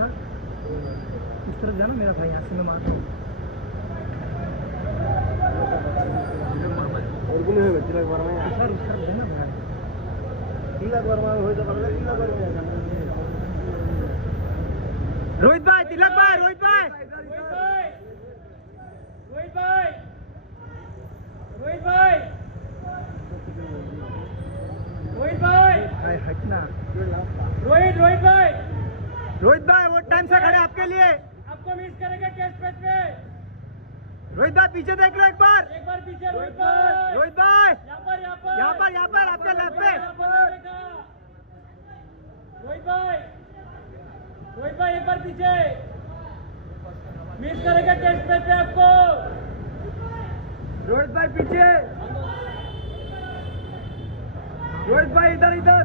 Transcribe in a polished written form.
था। इस तरफ जाना मेरा भाई, यहाँ से मैं मारता हूँ। और कुछ नहीं है तिलक वर्मा है सर उस तरफ जाना भाई। तिलक वर्मा हो तो पकड़ तिलक वर्मा रोहित भाई, तिलक भाई, रोहित भाई, रोहित भाई, रोहित भाई, रोहित भाई, भाई हटना। रोहित भाई, रोहित भाई वो टाइम से खड़े आपके लिए। आपको मिस करेंगे टेस्ट मैच में। रोहित भाई पीछे देख लो एक बार पीछे रोहित भाई, रोहित भाई, यहाँ पर यहाँ पर आपके लेफ्ट पे। रोहित भाई एक बार पीछे, मिस करेंगे टेस्ट मैच में आपको। रोहित भाई पीछे, रोहित भाई इधर इधर।